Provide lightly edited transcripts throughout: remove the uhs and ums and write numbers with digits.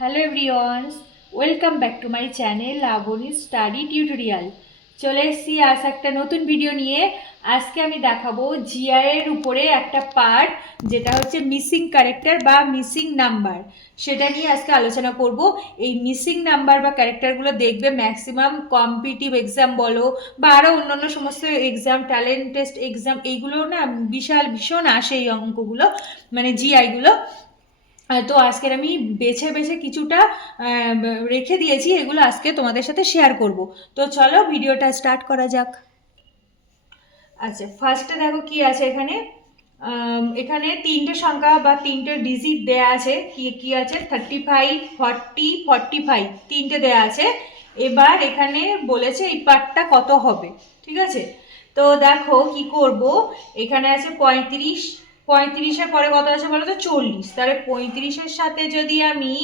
Hello everyones, welcome back to my channel Labani study tutorial. চলে এসেছি আজ একটা নতুন ভিডিও নিয়ে। আজকে আমি দেখাবো জিআই এর উপরে একটা পার্ট, যেটা হচ্ছে মিসিং ক্যারেক্টার বা মিসিং নাম্বার। সেটা নিয়ে আজকে আলোচনা করব। এই মিসিং নাম্বার বা ক্যারেক্টারগুলো দেখবে ম্যাক্সিমাম কম্পিটিটিভ এক্সাম বলো বা আরও অন্যান্য সমস্ত এক্সাম, ট্যালেন্ট টেস্ট এক্সাম, এইগুলো না ভীষণ আসে এই অঙ্কগুলো, মানে জিআইগুলো। তো আজকের আমি বেছে বেছে কিছুটা রেখে দিয়েছি, এগুলো আজকে তোমাদের সাথে শেয়ার করব। তো চলো ভিডিওটা স্টার্ট করা যাক। আচ্ছা, ফার্স্টে দেখো কি আছে এখানে। এখানে তিনটে সংখ্যা বা তিনটে ডিজিট দেয়া আছে। কি কি আছে? 35, 40, 45 তিনটে দেয়া আছে। এবার এখানে বলেছে এই পার্টটা কত হবে, ঠিক আছে? তো দেখো কি করব। এখানে আছে 35, 35-এর পরে কত আছে বলো তো? 40। তাহলে 35-এর সাথে যদি আমি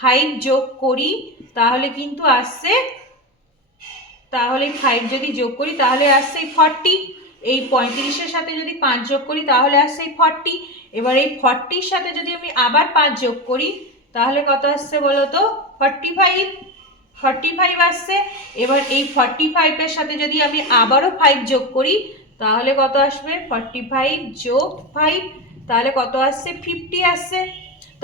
5 যোগ করি তাহলে কিন্তু আসছে, তাহলে 5 যদি যোগ করি তাহলে আসছে 40। এই 35-এর সাথে যদি 5 যোগ করি তাহলে আসছে 40। এবার এই 40-র সাথে যদি আমি আবার 5 যোগ করি তাহলে কত আসছে বলো তো? 45, 45 আসছে। এবার এই 45-এর সাথে যদি আমি আবারও 5 যোগ করি তাহলে কত আসবে? 45 যোগ 5, তাহলে কত আসছে? 50 আসছে।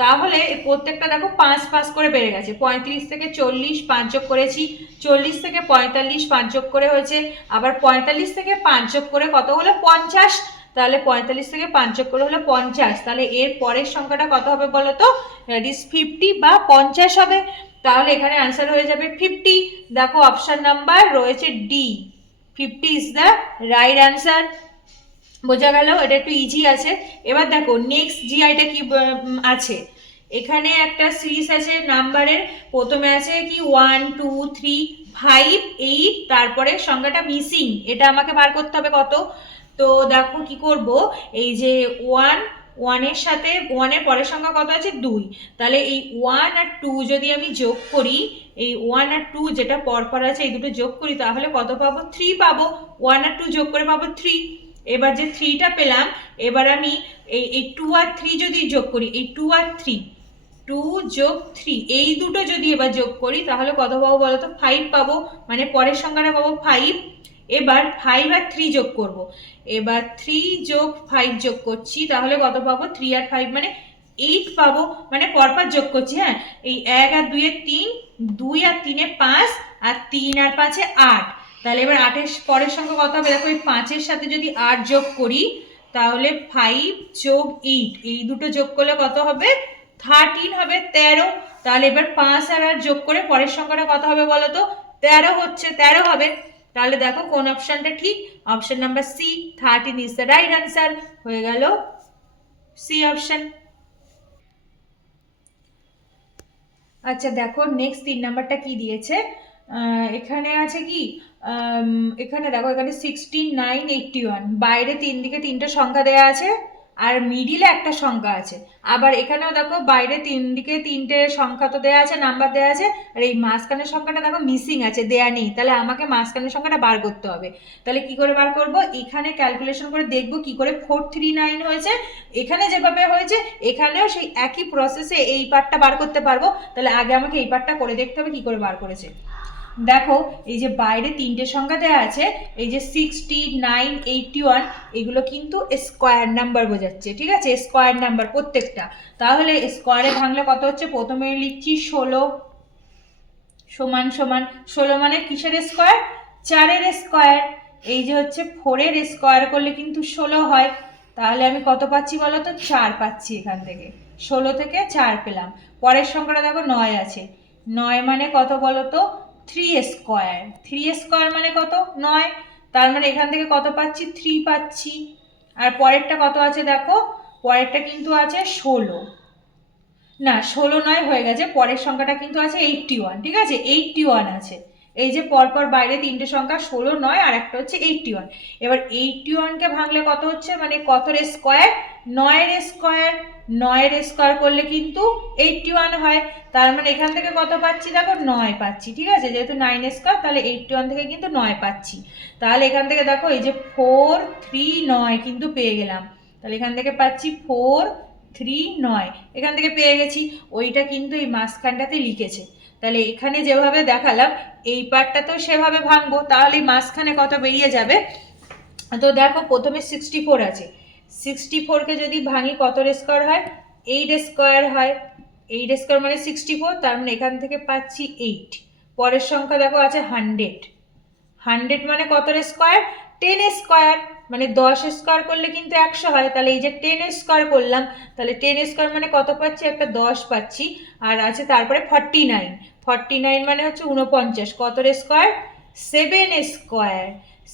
তাহলে প্রত্যেকটা দেখো 5 5 করে বেড়ে গেছে। 35 থেকে 40 5 যোগ করেছি, 40 থেকে 45 5 যোগ করে হয়েছে, আবার 45 থেকে 5 যোগ করে কত হলো? 50। তাহলে 45 থেকে 5 যোগ করে হলো 50। তাহলে এর পরের সংখ্যাটা কত হবে বলো তো? দ্যাট ইজ 50 বা 50 হবে। তাহলে এখানে আনসার হয়ে যাবে 50। দেখো অপশন নাম্বার রয়েছে D, 50 is the right answer. বোঝা গেল? এটা একটু ইজি আছে। এবার দেখো নেক্সট জিআইটা কি আছে। এখানে একটা সিরিজ আছে নাম্বারের। প্রথমে আছে কি 1 2 3 5 8, তারপরে সংখ্যাটা মিসিং, এটা আমাকে বার করতে হবে কত। তো দেখো কি করব। এই যে 1, 1-এর সাথে 1-এর পরের সংখ্যা কত আছে? 2। তাহলে এই 1 আর 2 যদি আমি যোগ করি, এই 1 আর 2 যেটা পরপর আছে এই দুটো যোগ করি তাহলে কত পাবো? 3 পাবো। 1 আর 2 যোগ করে পাবো 3। এবার যে 3টা পেলাম, এবার আমি এই 2 আর 3 যদি যোগ করি, এই 2 আর 3, 2 যোগ 3 এই দুটো যদি এবার যোগ করি তাহলে কত পাবো বলো তো? 5 পাবো, মানে পরের সংখ্যাটা পাবো 5। এবার 5 আর 3 যোগ করব। এবার 3 যোগ 5 যোগ করছি তাহলে কত পাবো? 3 আর 5 মানে 8 পাবো, মানে পরপর যোগ করছি। হ্যাঁ, এই 1 আর 2 এর 3, 2 আর 3 এ 5, আর 3 আর 5 এ 8। তাহলে এবার 8-এর পরের সংখ্যা কত হবে? দেখো এই 5-এর সাথে যদি 8 যোগ করি তাহলে 5 যোগ 8 এই দুটো যোগ করলে কত হবে? 13 হবে, 13। তাহলে এবার 5 আর 8 যোগ করে পরের সংখ্যাটা কত হবে বলো তো? 13 হচ্ছে, 13 হবে। তাহলে দেখো কোন অপশনটা ঠিক? Option number C, 13 is the right answer. হয়ে গেল সি অপশন। আচ্ছা দেখো নেক্সট 3 নাম্বারটা কি দিয়েছে। এখানে আছে কি, এখানে দেখো এখানে 16 9 81, বাইরে দিকে তিনটে সংখ্যা দেয়া আছে আর মিডিলে একটা সংখ্যা আছে। আবার এখানেও দেখো বাইরে দিকে তিনটে সংখ্যা তো দেয়া আছে, নাম্বার দেয়া আছে, আর এই মাঝখানের সংখ্যাটা দেখো মিসিং আছে, দেয়া নেই। তাহলে আমাকে মাঝখানের সংখ্যাটা বার করতে হবে। তাহলে কি করে বার করব? এখানে ক্যালকুলেশন করে দেখব কি করে 439 হয়েছে। এখানে যেভাবে হয়েছে এখানেও সেই একই প্রসেসে এই পার্টটা বার করতে পারবো। তাহলে আগে আমাকে এই পার্টটা করে দেখতে হবে কি করে বার করেছে। দেখো এই যে বাইরে তিনটে সংখ্যা দেওয়া আছে, এই যে 60 9 81, এগুলো কিন্তু স্কোয়ার নাম্বার বোঝাচ্ছে, ঠিক আছে? স্কোয়ার নাম্বার প্রত্যেকটা। তাহলে স্কোয়ারে ভাঙলে কত হচ্ছে? প্রথমে লিখছি 16 সমান সমান, 16 মানে কিসের স্কোয়ার? 4-এর স্কোয়ার। এই যে হচ্ছে 4-এর স্কোয়ার করলে কিন্তু 16 হয়। তাহলে আমি কত পাচ্ছি বলো তো? 4 পাচ্ছি এখান থেকে। 16 থেকে 4 পেলাম। পরের সংখ্যাটা দেখো 9 আছে। 9 মানে কত বলো তো? 3 স্কোয়ার। 3 স্কোয়ার মানে কত? 9। তার মানে এখান থেকে কত পাচ্ছি? 3 পাচ্ছি। আর পরেরটা কত আছে দেখো, পরেরটা কিন্তু আছে 16। না 16 নয়, হয়ে গেছে। পরের সংখ্যাটা কিন্তু আছে 81, ঠিক আছে? 81 আছে। এই যে পরপর বাইরে তিনটে সংখ্যা 16 9 আর একটা হচ্ছে 81। এবার 81-কে ভাঙলে কত হচ্ছে, মানে কতর স্কোয়ার? 9-এর স্কোয়ার। 9-এর স্কোয়ার করলে কিন্তু 81 হয়। তার মানে এখান থেকে কত পাচ্ছি দেখো? 9 পাচ্ছি, ঠিক আছে? যেহেতু 9 স্কোয়ার তাহলে 81 থেকে কিন্তু 9 পাচ্ছি। তাহলে এখান থেকে দেখো এই যে 4 3 9 কিন্তু পেয়ে গেলাম। তাহলে এখান থেকে পাচ্ছি 4 9 এখান থেকে পেয়ে গেছি। ওইটা কিন্তু এই মাঝখানটাতে লিখেছে। তাহলে এখানে যেভাবে দেখালাম এই পার্টটা তো সেভাবে ভাঙবো, তাহলে মাঝখানে কত বেরিয়ে যাবে। তো দেখো প্রথমে 64 আছে, 64কে যদি ভাঙি কত স্কোয়ার হয়, 8 স্কোয়ার হয়। 8 স্কোয়ার মানে 64, তার মানে এখান থেকে পাচ্ছি 8। পরের সংখ্যা দেখো আছে 100, 100 মানে কত স্কোয়ার, 10 স্কোয়ার, মানে 10 স্কোয়ার করলে কিন্তু 100 হয়। তাহলে এই যে 10 স্কোয়ার করলাম, তাহলে 10 স্কোয়ার মানে কত পাচ্ছি, একটা 10 পাচ্ছি। আর আছে তারপরে 49, 49 মানে হচ্ছে 49, কত স্কোয়ার, 7 স্কোয়ার।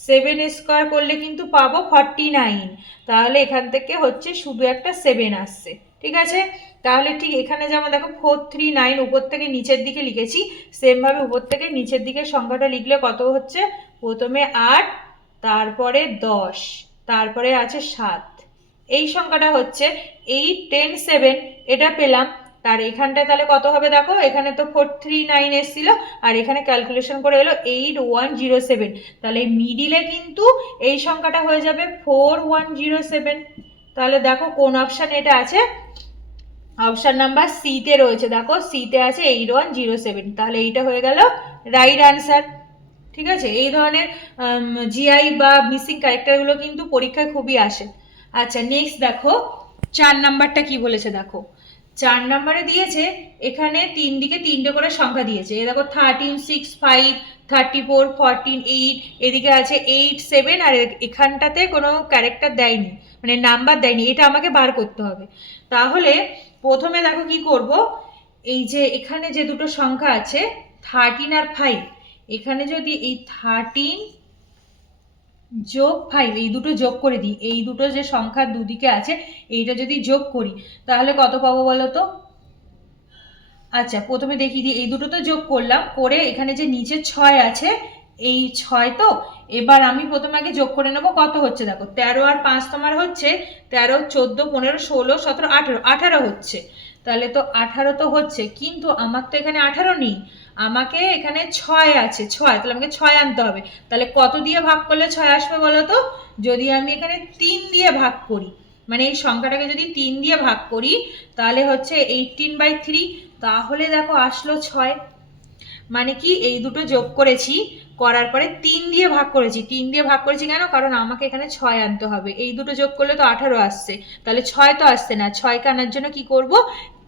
7 স্কোয়ার করলে কিন্তু পাবো 49, তাহলে এখান থেকে হচ্ছে শুধু একটা 7 আসছে। ঠিক আছে, তাহলে ঠিক এখানে যেমন দেখো 439 উপর থেকে নিচের দিকে লিখেছি, সেমভাবে উপর থেকে নিচের দিকে সংখ্যাটা লিখলে কত হচ্ছে, প্রথমে 8, তারপরে 10, তারপরে আছে 7, এই সংখ্যাটা হচ্ছে 8 10 7, এটা পেলাম। তার এখানটায় তাহলে কত হবে দেখো, এখানে তো 439 এসেছিল আর এখানে ক্যালকুলেশন করে এলো 8107, তাহলে মিডিলে কিন্তু এই সংখ্যাটা হয়ে যাবে 4107। তাহলে দেখো কোন অপশান এটা আছে, অপশান নাম্বার সিতে রয়েছে। দেখো সিতে আছে 8107, তাহলে এইটা হয়ে গেল রাইট আনসার। ঠিক আছে, এই ধরনের জিআই বা মিসিং ক্যারেক্টারগুলো কিন্তু পরীক্ষায় খুবই আসে। আচ্ছা নেক্সট দেখো 4 নাম্বারটা কি বলেছে দেখো। 4 নাম্বারে দিয়েছে এখানে 3 দিকে 3টে করে সংখ্যা দিয়েছে। এই দেখো 13 6 5 34 14 8, এদিকে আছে 8 7, আর এখানটাতে কোনো ক্যারেক্টার দেয়নি, মানে নাম্বার দেয়নি। এটা আমাকে বার করতে হবে। তাহলে প্রথমে দেখো কি করব, এই যে এখানে যে দুটো সংখ্যা আছে 13 আর 5, এখানে যদি এই 13 যোগ 5 এই দুটো যোগ করে দিই, এই দুটো যে সংখ্যা দুদিকে আছে এইটা যদি যোগ করি তাহলে কত পাবো বলো তো। আচ্ছা প্রথমে দেখিয়ে দিই, এই দুটো তো যোগ করলাম, করে এখানে যে নিচে 6 আছে, এই 6 তো এবার আমি প্রথমে আগে যোগ করে নেব কত হচ্ছে দেখো, 13 আর 5 তোমার হচ্ছে 13 14 15 16 17 18, 18 হচ্ছে। তাহলে তো 18 তো হচ্ছে, কিন্তু আমার তো এখানে 18 নেই, আমাকে এখানে 6 আছে, 6, তাহলে আমাকে 6 আনতে হবে। তাহলে কত দিয়ে ভাগ করলে 6 আসবে বলো তো, যদি আমি এখানে 3 দিয়ে ভাগ করি, মানে এই সংখ্যাটাকে যদি 3 দিয়ে ভাগ করি তাহলে হচ্ছে 18/3, তাহলে দেখো আসলো 6। মানে কি এই দুটো যোগ করেছি, করার পরে 3 দিয়ে ভাগ করেছি। 3 দিয়ে ভাগ করেছি কেন, কারণ আমাকে এখানে 6 আনতে হবে। এই দুটো যোগ করলে তো 18 আসছে, তাহলে 6 তো আসছে না। 6কে আনার জন্য কি করব,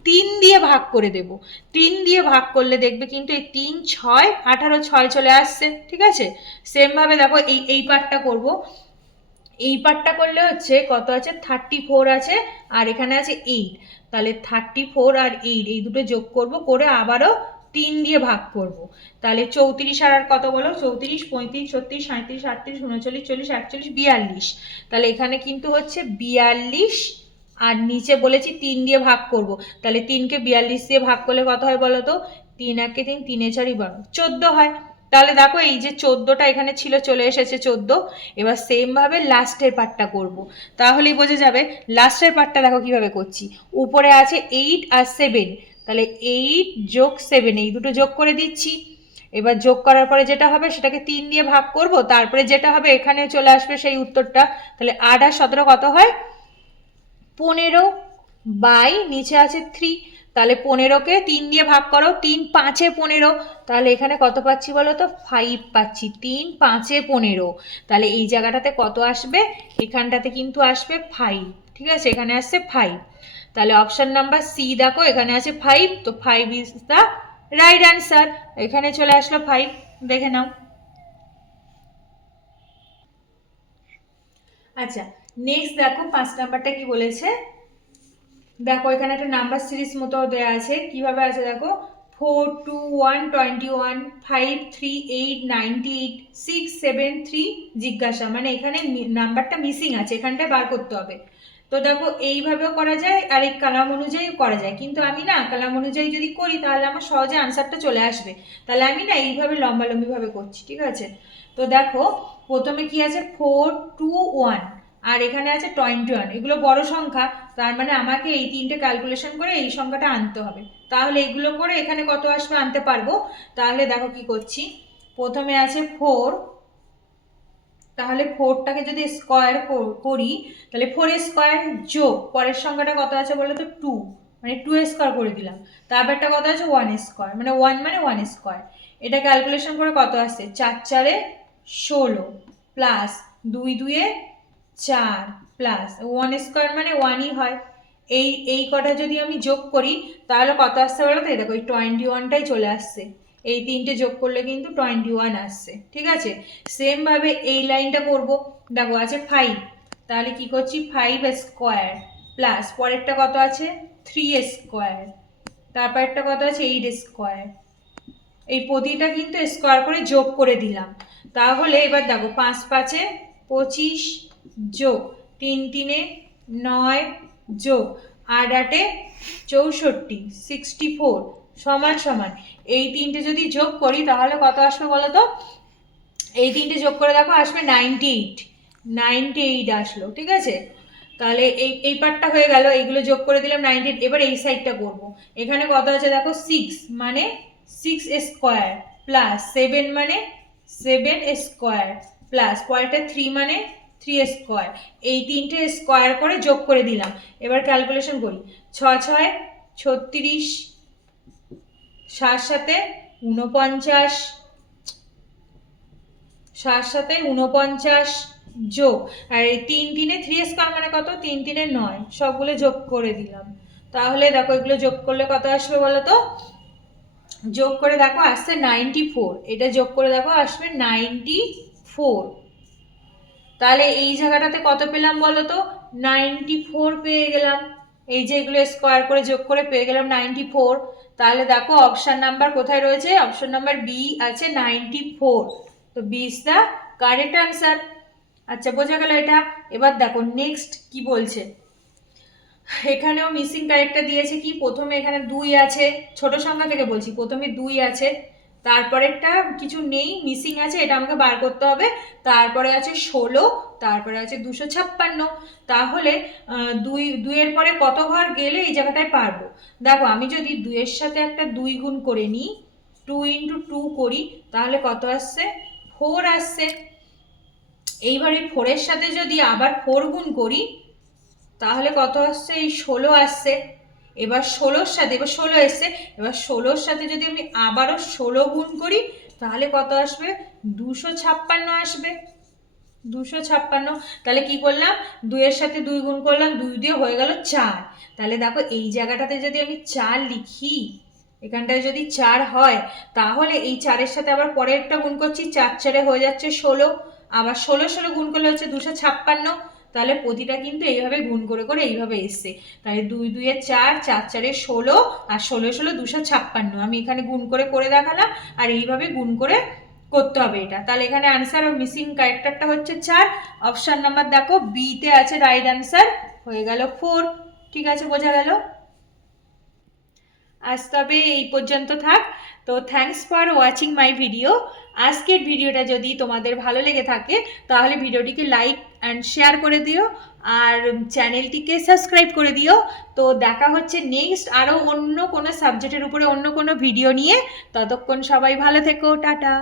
3 দিয়ে ভাগ করে দেব। 3 দিয়ে ভাগ করলে দেখবে কিন্তু এই 3 6 18, 6 চলে আসছে। ঠিক আছে, সেমভাবে দেখো এই পার্টটা করব। এই পার্টটা করলে হচ্ছে কত আছে, 34 আছে আর এখানে আছে 8, তাহলে 34 আর 8 এই দুটো যোগ করব, করে আবারও 3 দিয়ে ভাগ করব। তাহলে 34 আর কত বলো, 34 35 36 37 38 39 40 41 42, তাহলে এখানে কিন্তু হচ্ছে 42, আর নিচে বলেছি 3 দিয়ে ভাগ করব। তাহলে 3কে 42 দিয়ে ভাগ করলে কত হয় বলো তো, 3 একে 3 3 এ 4 12, 14 হয়। তাহলে দেখো এই যে 14টা এখানে ছিল চলে এসেছে 14। এবার সেম ভাবে লাস্টের পার্টটা করব, তাহলেই বোঝা যাবে। লাস্টের পার্টটা দেখো কিভাবে করছি, উপরে আছে 8 আর 7, তাহলে 8 যোগ 7 এই দুটো যোগ করে দিচ্ছি। এবার যোগ করার পরে যেটা হবে সেটাকে 3 দিয়ে ভাগ করব, তারপরে যেটা হবে এখানে চলে আসবে সেই উত্তরটা। তাহলে 8 আর 17 কত হয়, 15, বাই নিচে আছে 3, তাহলে 15কে 3 দিয়ে ভাগ করো, 3 5 এ 15, তাহলে এখানে কত পাচ্ছি বলো তো, 5 পাচ্ছি। 3 5 এ 15, তাহলে এই জায়গাটাতে কত আসবে, এখানটাতে কিন্তু আসবে 5। ঠিক আছে, এখানে আসছে 5, তাহলে অপশন নাম্বার সি দেখো এখানে আছে 5, তো 5 ইজ দ্য রাইট অ্যান্সার। এখানে চলে আসলো 5, দেখে নাও। আচ্ছা নেক্সট দেখো 5 নাম্বারটা কি বলেছে দেখো, এখানে একটা নাম্বার সিরিজ মতো দেওয়া আছে, কিভাবে আছে দেখো, 4 2 1 21 5 3 8 98 6 7 3 জিজ্ঞাসা, মানে এখানে নাম্বারটা মিসিং আছে, এখানটায় বার করতে হবে। তো দেখো এইভাবেও করা যায় আর এই কালাম অনুযায়ী করা যায়, কিন্তু আমি না কালাম অনুযায়ী যদি করি তাহলে আমার সহজে আনসারটা চলে আসবে, তাহলে আমি না এইভাবে লম্বালম্বিভাবে করছি। ঠিক আছে, তো দেখো প্রথমে কি আছে 4 2 1 আর এখানে আছে 21, এগুলো বড় সংখ্যা, তার মানে আমাকে এই 3টে ক্যালকুলেশন করে এই সংখ্যাটা আনতে হবে। তাহলে এগুলো করে এখানে কত আসবে আনতে পারবো। তাহলে দেখো কি করছি, প্রথমে আছে 4 তাহলে 4টাকে যদি স্কোয়ার করি তাহলে 4 যোগ পরের সংখ্যাটা কত আছে বলো তো 2, মানে 2 করে দিলাম। তারপরটা কত আছে 1 মানে 1 এটা ক্যালকুলেশন করে কত আসছে 4 16 প্লাস 2 4 প্লাস 1 মানে 1ই হয়। এই কটা যদি আমি যোগ করি তাহলে কত আসছে বলো তো? এই দেখো এই 21টাই চলে আসছে। এই তিনটে যোগ করলে কিন্তু 21 আসছে। ঠিক আছে, সেম ভাবে এই লাইনটা করব। দেখো আছে 5, তাহলে কি করছি 5 প্লাস পরেরটা কত আছে 3 তারপরটা কত আছে 8 এই প্রতিটা কিন্তু স্কোয়ার করে যোগ করে দিলাম। তাহলে এবার দেখো 5 5 25 যোগ 3 3 9 যোগ 8 8 64 64 সমান সমান এই তিনটে যদি যোগ করি তাহলে কত আসবে বলো তো? এই তিনটে যোগ করে দেখো আসবে 98 আসলো। ঠিক আছে, তাহলে এই পার্টটা হয়ে গেল, এইগুলো যোগ করে দিলাম 98। এবার এই সাইডটা করব। এখানে কত আছে দেখো 6 মানে 6 প্লাস 7 মানে 7 প্লাস পরেরটা 3 মানে 3 এই তিনটে স্কোয়ার করে যোগ করে দিলাম। এবার ক্যালকুলেশন করি 6 6 36 7 7 49 7 7 49 যোগ আর এই 3 3 3 মানে কত 3 3 9 সবগুলো যোগ করে দিলাম। তাহলে দেখো এগুলো যোগ করলে কত আসবে বলো তো? যোগ করে দেখো আসছে 94। এটা যোগ করে দেখো আসবে 94। তাহলে এই জায়গাটাতে কত পেলাম বলো তো? 94 পেয়ে গেলাম। এই যে এগুলো স্কোয়ার করে যোগ করে পেয়ে গেলাম 94। তাহলে দেখো অপশন নাম্বার কোথায় রয়েছে? অপশন নাম্বার বি আছে 94। তো B is the correct answer. আচ্ছা, বোঝা গেল এটা। এবার দেখো নেক্সট কি বলছে। এখানেও মিসিং ক্যারেক্টার দিয়েছে কি, প্রথমে এখানে 2 আছে, ছোট সংখ্যা থেকে বলছি, প্রথমে 2 আছে, তারপরেরটা কিছু নেই, মিসিং আছে, এটা আমাকে বার করতে হবে। তারপরে আছে 16, তারপরে আছে 256। তাহলে 2 এর পরে কত ঘর গেলে এই জায়গাটায় পারবো? দেখো আমি যদি 2 এর সাথে একটা 2 গুণ করে নিই, 2 × 2 করি, তাহলে কত আসছে 4 আসছে। এইবার এই 4 এর সাথে যদি আবার 4 গুণ করি তাহলে কত আসছে? এই 16 আসছে। এবার 16 সাথে এবার 16 এসছে, এবার 16 সাথে যদি আমি আবারও 16 গুণ করি তাহলে কত আসবে? 256 আসবে। 256। তাহলে কি করলাম? 2 এর সাথে 2 গুণ করলাম, 2 দিয়ে হয়ে গেল 4। তাহলে দেখো এই জায়গাটাতে যদি আমি 4 লিখি, এখানটায় যদি 4 হয় তাহলে এই 4-এর সাথে আবার পরেরটা গুণ করছি, 4 4 হয়ে যাচ্ছে 16, আবার 16 16 গুণ করলে হচ্ছে 256। তাহলে প্রতিটা কিন্তু এইভাবে গুণ করে করে এইভাবে এসছে। তাহলে 2 2 4, 4 4 16 আর 16 16 256। আমি এখানে গুণ করে করে দেখালাম, আর এইভাবে গুণ করে করতে হবে এটা। তাহলে এখানে আনসার ও মিসিং ক্যারেক্টারটা হচ্ছে 4। অপশন নাম্বার দেখো বিতে আছে রাইট আনসার, হয়ে গেল 4। ঠিক আছে, বোঝা গেল? আজ তবে এই পর্যন্ত থাক। তো thanks for watching my video. আজকের ভিডিওটা যদি তোমাদের ভালো লেগে থাকে তাহলে ভিডিওটিকে লাইক অ্যান্ড শেয়ার করে দিও, আর চ্যানেলটিকে সাবস্ক্রাইব করে দিও। তো দেখা হচ্ছে নেক্সট আরও অন্য কোনো সাবজেক্টের উপরে অন্য কোনো ভিডিও নিয়ে। ততক্ষণ সবাই ভালো থেকো, টাটা।